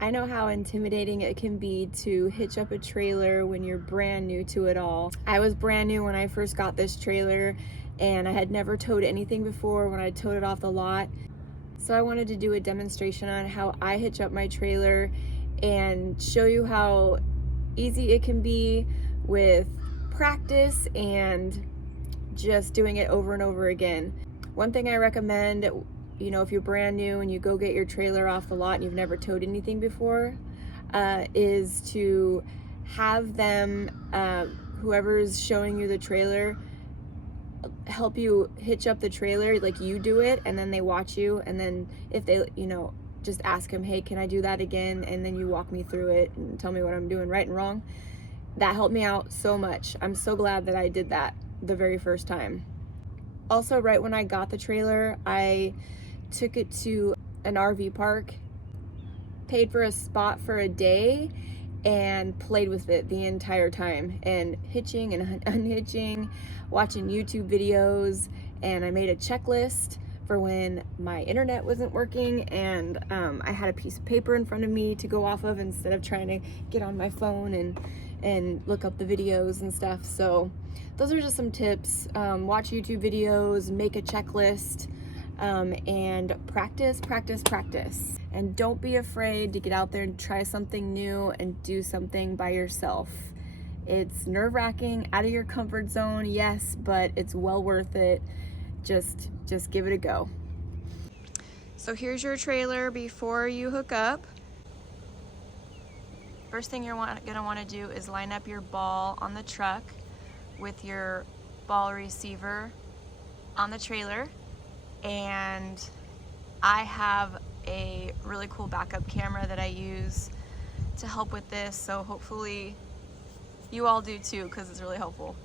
I know how intimidating it can be to hitch up a trailer when you're brand new to it all. I was brand new when I first got this trailer, and I had never towed anything before when I towed it off the lot. So I wanted to do a demonstration on how I hitch up my trailer and show you how easy it can be with practice and just doing it over and over again. One thing I recommend, you know, if you're brand new and you go get your trailer off the lot and you've never towed anything before, is to have them, whoever's showing you the trailer, help you hitch up the trailer, like you do it, and then they watch you, and then if they, you know, just ask them, hey, can I do that again? And then you walk me through it and tell me what I'm doing right and wrong. That helped me out so much. I'm so glad that I did that the very first time. Also, right when I got the trailer, I took it to an RV park, paid for a spot for a day, and played with it the entire time, and hitching and unhitching, watching YouTube videos, and I made a checklist for when my internet wasn't working, and I had a piece of paper in front of me to go off of instead of trying to get on my phone and look up the videos and stuff. So those are just some tips. Watch YouTube videos, make a checklist, and practice. And don't be afraid to get out there and try something new and do something by yourself. It's nerve-wracking, out of your comfort zone, yes, but it's well worth it. Just give it a go. So here's your trailer before you hook up. First thing you're gonna want to do is line up your ball on the truck with your ball receiver on the trailer. And I have a really cool backup camera that I use to help with this, so hopefully you all do too, because it's really helpful.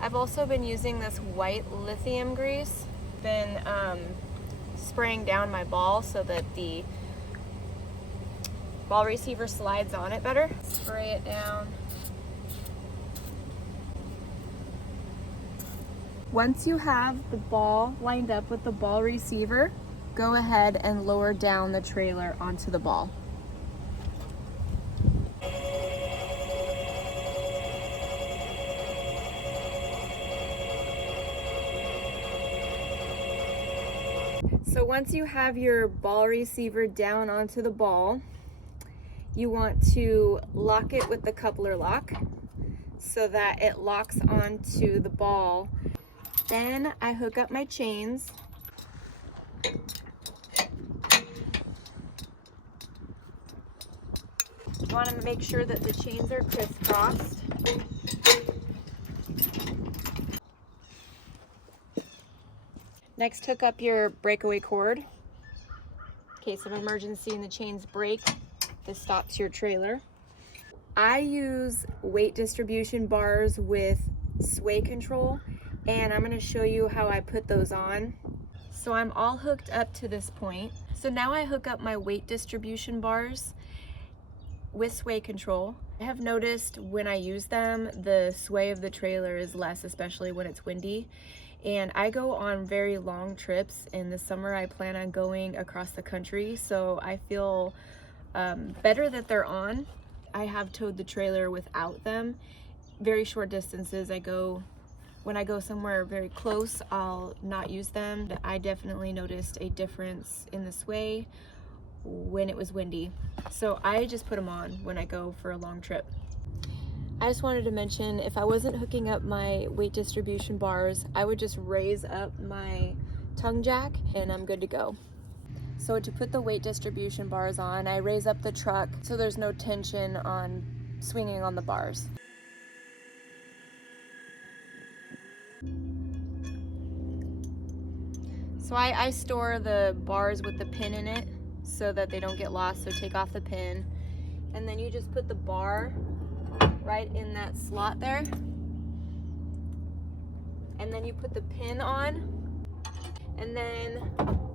I've also been using this white lithium grease, been spraying down my ball so that the ball receiver slides on it better. Spray it down. Once you have the ball lined up with the ball receiver, go ahead and lower down the trailer onto the ball. So once you have your ball receiver down onto the ball, you want to lock it with the coupler lock so that it locks onto the ball. Then I hook up my chains. You want to make sure that the chains are crisscrossed. Next, hook up your breakaway cord. In case of emergency and the chains break, this stops your trailer. I use weight distribution bars with sway control, and I'm going to show you how I put those on. So I'm all hooked up to this point. So now I hook up my weight distribution bars with sway control. I have noticed when I use them, the sway of the trailer is less, especially when it's windy. And I go on very long trips. In the summer, I plan on going across the country, so I feel better that they're on. I have towed the trailer without them. Very short distances. When I go somewhere very close, I'll not use them. I definitely noticed a difference in the sway when it was windy. So I just put them on when I go for a long trip. I just wanted to mention, if I wasn't hooking up my weight distribution bars, I would just raise up my tongue jack and I'm good to go. So to put the weight distribution bars on, I raise up the truck so there's no tension on swinging on the bars. So I store the bars with the pin in it so that they don't get lost, so take off the pin. And then you just put the bar right in that slot there. And then you put the pin on. And then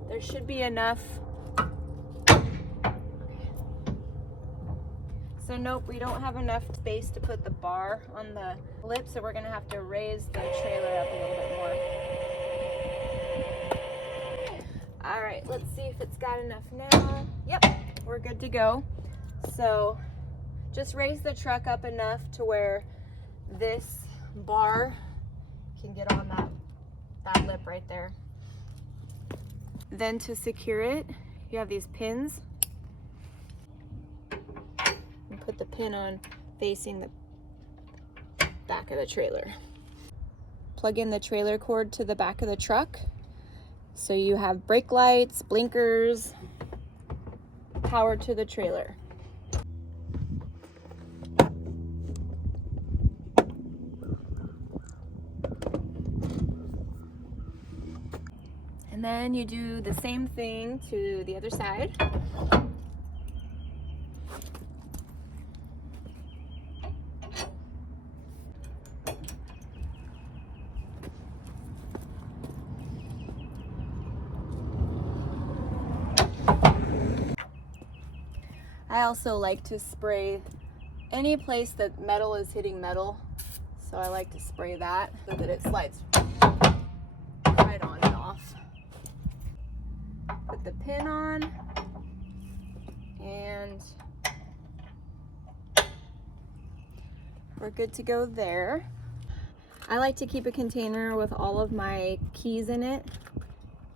there should be enough. So nope, we don't have enough space to put the bar on the lip, so we're gonna have to raise the trailer up a little bit more. All right, let's see if it's got enough now. Yep, we're good to go. So just raise the truck up enough to where this bar can get on that lip right there. Then to secure it, you have these pins. And put the pin on facing the back of the trailer. Plug in the trailer cord to the back of the truck. So you have brake lights, blinkers, power to the trailer. And then you do the same thing to the other side. I also like to spray any place that metal is hitting metal. So I like to spray that so that it slides right on and off. Put the pin on and we're good to go there. I like to keep a container with all of my keys in it,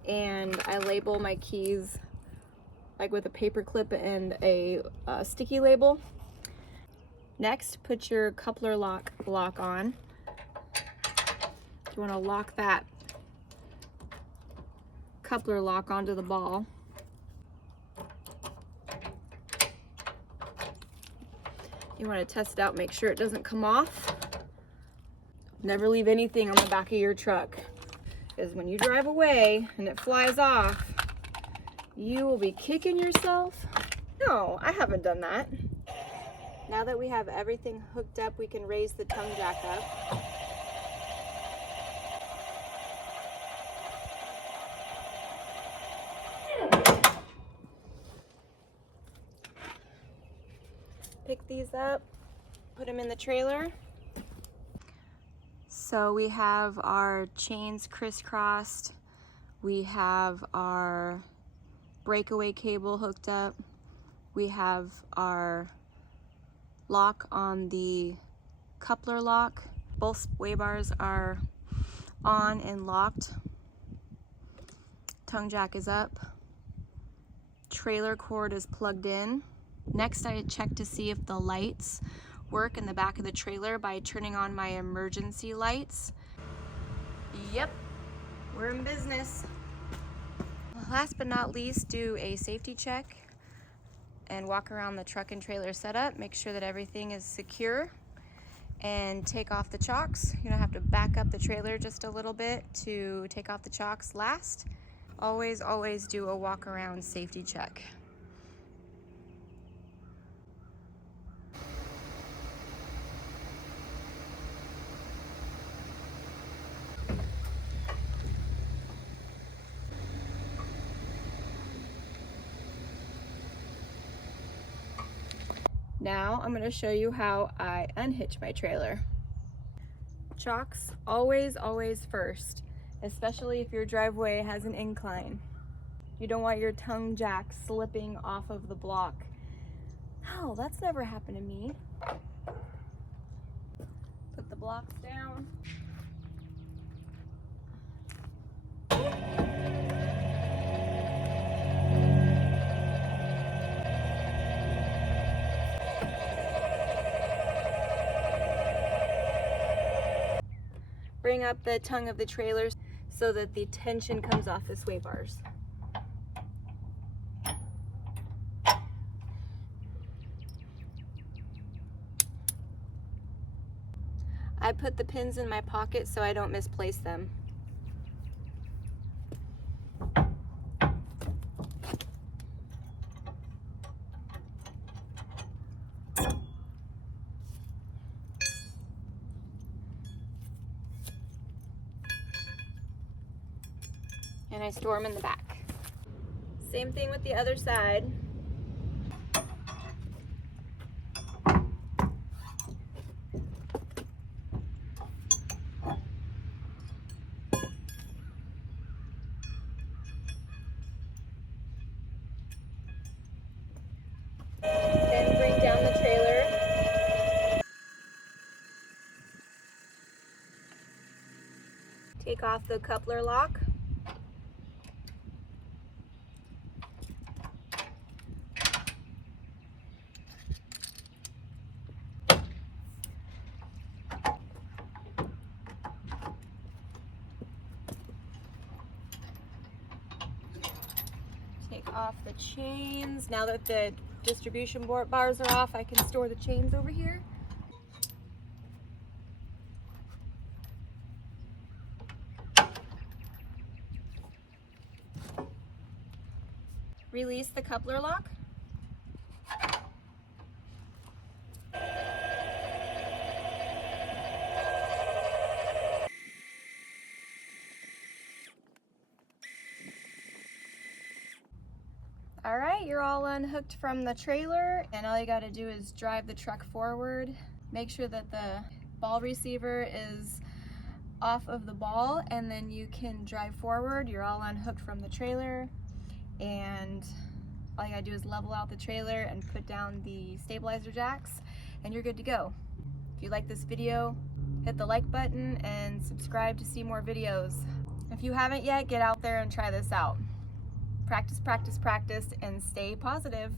and I label my keys like with a paper clip and a sticky label. Next, put your coupler lock on. You want to lock that coupler lock onto the ball. You want to test it out, make sure it doesn't come off. Never leave anything on the back of your truck, because when you drive away and it flies off, you will be kicking yourself. No, I haven't done that. Now that we have everything hooked up, we can raise the tongue jack up. Pick these up, put them in the trailer. So we have our chains crisscrossed. We have our breakaway cable hooked up. We have our lock on the coupler lock. Both sway bars are on and locked. Tongue jack is up. Trailer cord is plugged in. Next, I check to see if the lights work in the back of the trailer by turning on my emergency lights. Yep, we're in business. Last but not least, do a safety check and walk around the truck and trailer setup. Make sure that everything is secure and take off the chocks. You're gonna have to back up the trailer just a little bit to take off the chocks last. Always, always do a walk around safety check. Now I'm going to show you how I unhitch my trailer. Chocks always, always first, especially if your driveway has an incline. You don't want your tongue jack slipping off of the block. Oh, that's never happened to me. Put the blocks down. Bring up the tongue of the trailer so that the tension comes off the sway bars. I put the pins in my pocket so I don't misplace them. And I store them in the back. Same thing with the other side. Take off the coupler lock. Take off the chains. Now that the distribution bars are off, I can store the chains over here. Release the coupler lock. All right, you're all unhooked from the trailer, and all you got to do is drive the truck forward. Make sure that the ball receiver is off of the ball, and then you can drive forward. You're all unhooked from the trailer, and all you got to do is level out the trailer and put down the stabilizer jacks, and you're good to go. If you like this video, hit the like button and subscribe to see more videos. If you haven't yet, get out there and try this out. Practice, practice, practice, and stay positive.